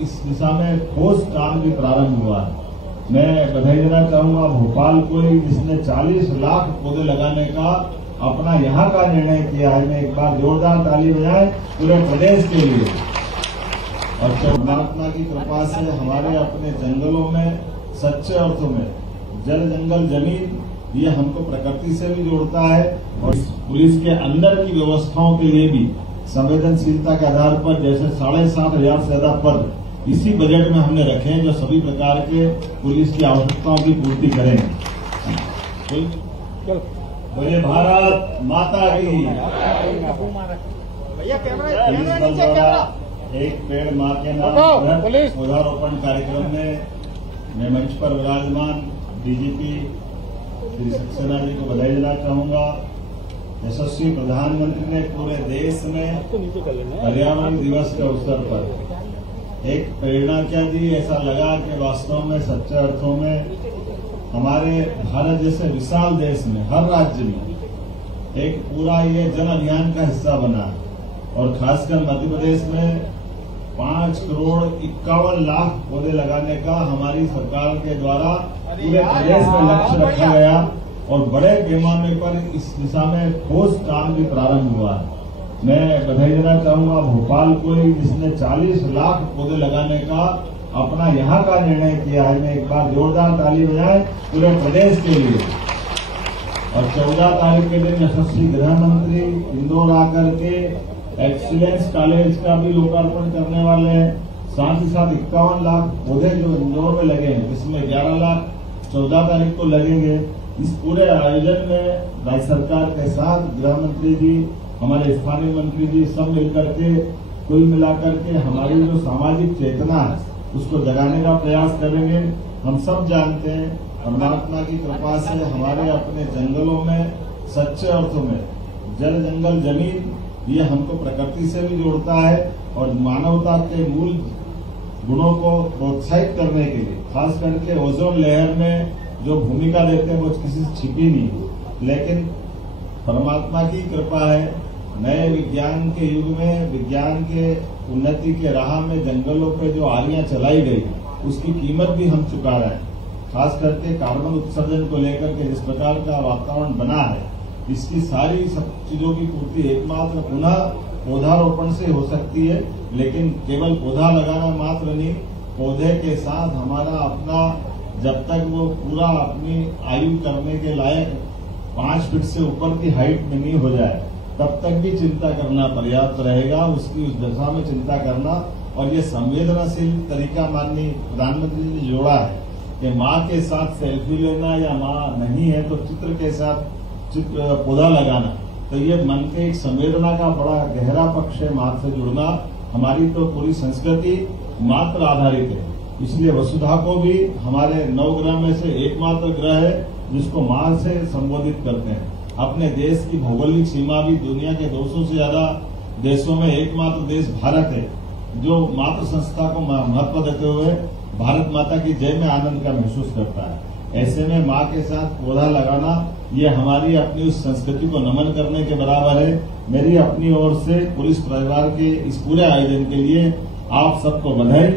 इस दिशा में ठोस काम भी प्रारंभ हुआ है। मैं बधाई देना चाहूंगा भोपाल को ही, जिसने 40 लाख पौधे लगाने का अपना यहाँ का निर्णय किया है। मैं एक बार जोरदार ताली बजाए पूरे प्रदेश के लिए। और परमात्मा की कृपा से हमारे अपने जंगलों में सच्चे अर्थों में जल जंगल जमीन ये हमको प्रकृति से भी जोड़ता है। और पुलिस के अंदर की व्यवस्थाओं के लिए भी संवेदनशीलता के आधार पर जैसे 7,500 से ज्यादा पद इसी बजट में हमने रखे हैं, जो सभी प्रकार के पुलिस की आवश्यकताओं की पूर्ति करेंगे। बोले भारत माता की। पुलिस बल द्वारा एक पेड़ मां के नाम पौधारोपण कार्यक्रम में मैं मंच पर विराजमान डीजीपी श्री सक्सेना जी को बधाई देना चाहूंगा। यशस्वी प्रधानमंत्री ने पूरे देश में पर्यावरण दिवस के अवसर पर एक प्रेरणा क्या दी, ऐसा लगा कि वास्तव में सच्चे अर्थों में हमारे भारत जैसे विशाल देश में हर राज्य में एक पूरा ये जन अभियान का हिस्सा बना है। और खासकर मध्य प्रदेश में 5,51,00,000 पौधे लगाने का हमारी सरकार के द्वारा पूरे प्रदेश में लक्ष्य रखा गया और बड़े पैमाने पर इस दिशा में ठोस काम भी प्रारंभ हुआ है। मैं बधाई देना चाहूंगा भोपाल को ही, जिसने 40 लाख पौधे लगाने का अपना यहाँ का निर्णय किया है। मैं एक बार जोरदार ताली बजाए पूरे प्रदेश के लिए। और 14 तारीख के दिन यशस्वी गृह मंत्री इंदौर आकर के एक्सीलेंस कॉलेज का भी लोकार्पण करने वाले हैं। साथ ही साथ 51 लाख पौधे जो इंदौर में लगे हैं, जिसमें 11 लाख 14 तारीख को लगेंगे। इस पूरे आयोजन में राज्य सरकार के साथ गृह मंत्री जी, हमारे स्थानीय मंत्री जी सब मिलकर के कुल मिलाकर के हमारी जो सामाजिक चेतना है उसको जगाने का प्रयास करेंगे। हम सब जानते हैं परमात्मा की कृपा से हमारे अपने जंगलों में सच्चे अर्थों में जल जंगल जमीन ये हमको प्रकृति से भी जोड़ता है। और मानवता के मूल गुणों को प्रोत्साहित करने के लिए खास करके ओजोन लेयर में जो भूमिका देते हैं वो किसी से छिपी नहीं है। लेकिन परमात्मा की कृपा है, नए विज्ञान के युग में विज्ञान के उन्नति के राह में जंगलों पे जो आलियां चलाई गई उसकी कीमत भी हम चुका रहे हैं। खास करके कार्बन उत्सर्जन को लेकर के जिस प्रकार का वातावरण बना है, इसकी सारी सब चीजों की पूर्ति एकमात्र पुनः पौधारोपण से हो सकती है। लेकिन केवल पौधा लगाना मात्र नहीं, पौधे के साथ हमारा अपना जब तक वो पूरा अपनी आयु करने के लायक 5 फीट से ऊपर की हाइट में नहीं हो जाए तब तक भी चिंता करना पर्याप्त रहेगा। उसकी उस दशा में चिंता करना। और ये संवेदनशील तरीका माननीय प्रधानमंत्री जी ने जोड़ा है कि माँ के साथ सेल्फी लेना या माँ नहीं है तो चित्र के साथ पौधा लगाना, तो ये मन के एक संवेदना का बड़ा गहरा पक्ष है। माँ से जुड़ना हमारी तो पूरी संस्कृति मात्र आधारित है। इसलिए वसुधा को भी हमारे 9 ग्रह में से एकमात्र ग्रह है जिसको माँ से संबोधित करते हैं। अपने देश की भौगोलिक सीमा भी दुनिया के 200 से ज्यादा देशों में एकमात्र देश भारत है जो मातृ संस्था को महत्व देते हुए भारत माता की जय में आनंद का महसूस करता है। ऐसे में माँ के साथ पौधा लगाना ये हमारी अपनी उस संस्कृति को नमन करने के बराबर है। मेरी अपनी ओर से पुलिस परिवार के इस पूरे आयोजन के लिए आप सबको बधाई।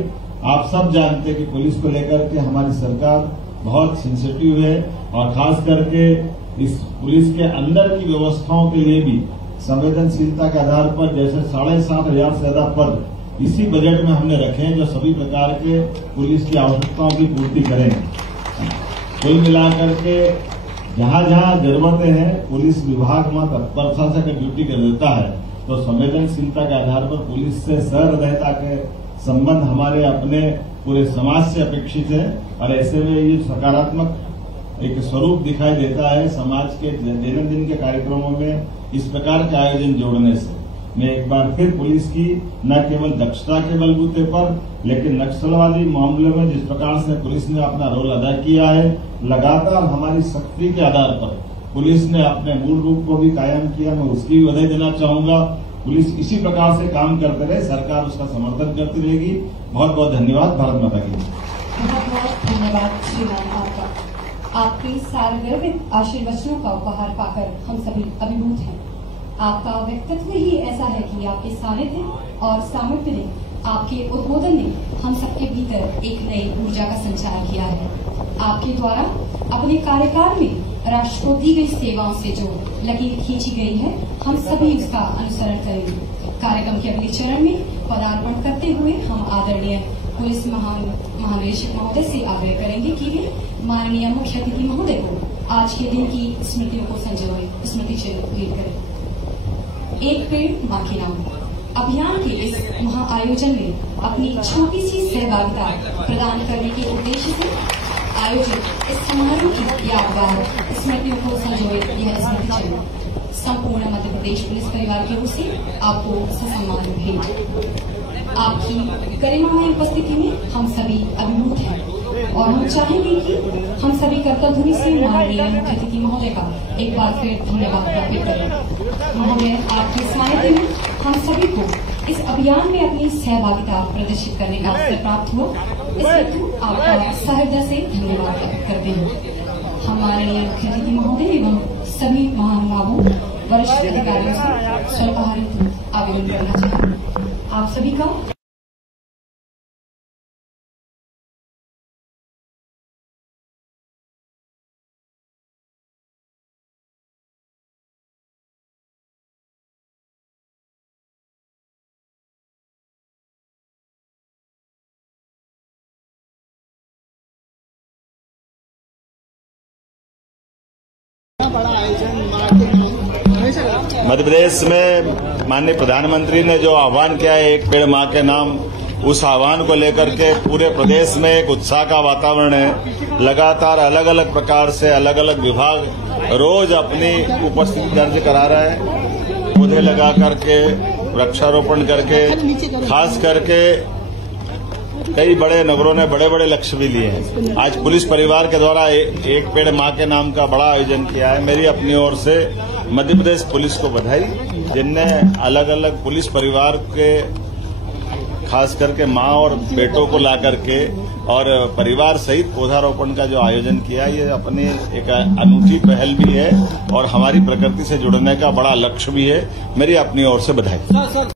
आप सब जानते हैं कि पुलिस को लेकर के हमारी सरकार बहुत सेंसिटिव है और खास करके इस पुलिस के अंदर की व्यवस्थाओं के लिए भी संवेदनशीलता के आधार पर जैसे 7,500 से ज्यादा पद इसी बजट में हमने रखे हैं, जो सभी प्रकार के पुलिस की आवश्यकताओं की पूर्ति करेंगे। कुल मिलाकर के जहां जहां जरूरतें हैं पुलिस विभाग में तत्परता से ड्यूटी कर देता है। तो संवेदनशीलता के आधार पर पुलिस से सहृदयता के संबंध हमारे अपने पूरे समाज से अपेक्षित है। और ऐसे में ये सकारात्मक एक स्वरूप दिखाई देता है समाज के दैनंदिन के कार्यक्रमों में इस प्रकार के आयोजन जोड़ने से। मैं एक बार फिर पुलिस की न केवल दक्षता के बलबूते पर लेकिन नक्सलवादी मामलों में जिस प्रकार से पुलिस ने अपना रोल अदा किया है, लगातार हमारी शक्ति के आधार पर पुलिस ने अपने मूल रूप को भी कायम किया। मैं उसकी भी बधाई देना चाहूंगा। पुलिस इसी प्रकार से काम करते रहे, सरकार उसका समर्थन करती रहेगी। बहुत बहुत धन्यवाद। भारत माता की बहुत बहुत धन्यवाद श्रीमान आपका। आपके सारगर्भित आशीर्वचनों का उपहार पाकर हम सभी अभिभूत हैं। आपका व्यक्तित्व ही ऐसा है कि आपके सानिध्य और सामर्थ्य ने आपके उद्बोधन ने हम सबके भीतर एक नई ऊर्जा का संचार किया है। आपके द्वारा अपने कार्यकाल में राष्ट्र को दी गई सेवाओं से जो लकीर खींची गई है, हम सभी उसका अनुसरण करेंगे। कार्यक्रम के अगले चरण में पदार्पण करते हुए हम आदरणीय पुलिस महानिदेशक महोदय से आग्रह करेंगे कि वे माननीय मुख्य अतिथि महोदय को आज के दिन की स्मृतियों को संजोए स्मृति चिन्ह भेंट करें। एक पेड़ मां के नाम अभियान के इस महाआयोजन में अपनी छोटी सी सहभागिता प्रदान करने के उद्देश्य से आयोजित इस समारोह की यादगार स्मृतियों को संजोए यह स्मृति चिन्ह संपूर्ण मध्य प्रदेश पुलिस परिवार की ओर से आपको ससम्मान भेंट। आपकी गरिमामय उपस्थिति में हम सभी अभिभूत हैं और हम चाहेंगे कि हम सभी कर्तव्य से माननीय मुख्य अतिथि महोदय का एक बार फिर धन्यवाद ज्ञापित करें। महोदय, आपके सानिध्य में हम सभी को इस अभियान में अपनी सहभागिता प्रदर्शित करने का अवसर प्राप्त हुआ, इसलिए आपका सहृदय से धन्यवाद व्यक्त करते हैं। हम माननीय मुख्य अतिथि महोदय एवं सभी महानुभावों वरिष्ठ अधिकारियों से स्वल्पहारित आवेदन करना चाहेंगे। आप सभी का बड़ा आयोजन मध्य प्रदेश में माननीय प्रधानमंत्री ने जो आह्वान किया है, एक पेड़ मां के नाम, उस आह्वान को लेकर के पूरे प्रदेश में एक उत्साह का वातावरण है। लगातार अलग अलग प्रकार से अलग अलग विभाग रोज अपनी उपस्थिति दर्ज करा रहा है। पौधे लगा करके, वृक्षारोपण करके, खास करके कई बड़े नगरों ने बड़े बड़े लक्ष्य भी लिए हैं। आज पुलिस परिवार के द्वारा एक पेड़ मां के नाम का बड़ा आयोजन किया है। मेरी अपनी ओर से मध्य प्रदेश पुलिस को बधाई, जिनने अलग अलग पुलिस परिवार के खास करके मां और बेटों को ला करके और परिवार सहित पौधारोपण का जो आयोजन किया, ये अपनी एक अनूठी पहल भी है और हमारी प्रकृति से जुड़ने का बड़ा लक्ष्य भी है। मेरी अपनी ओर से बधाई।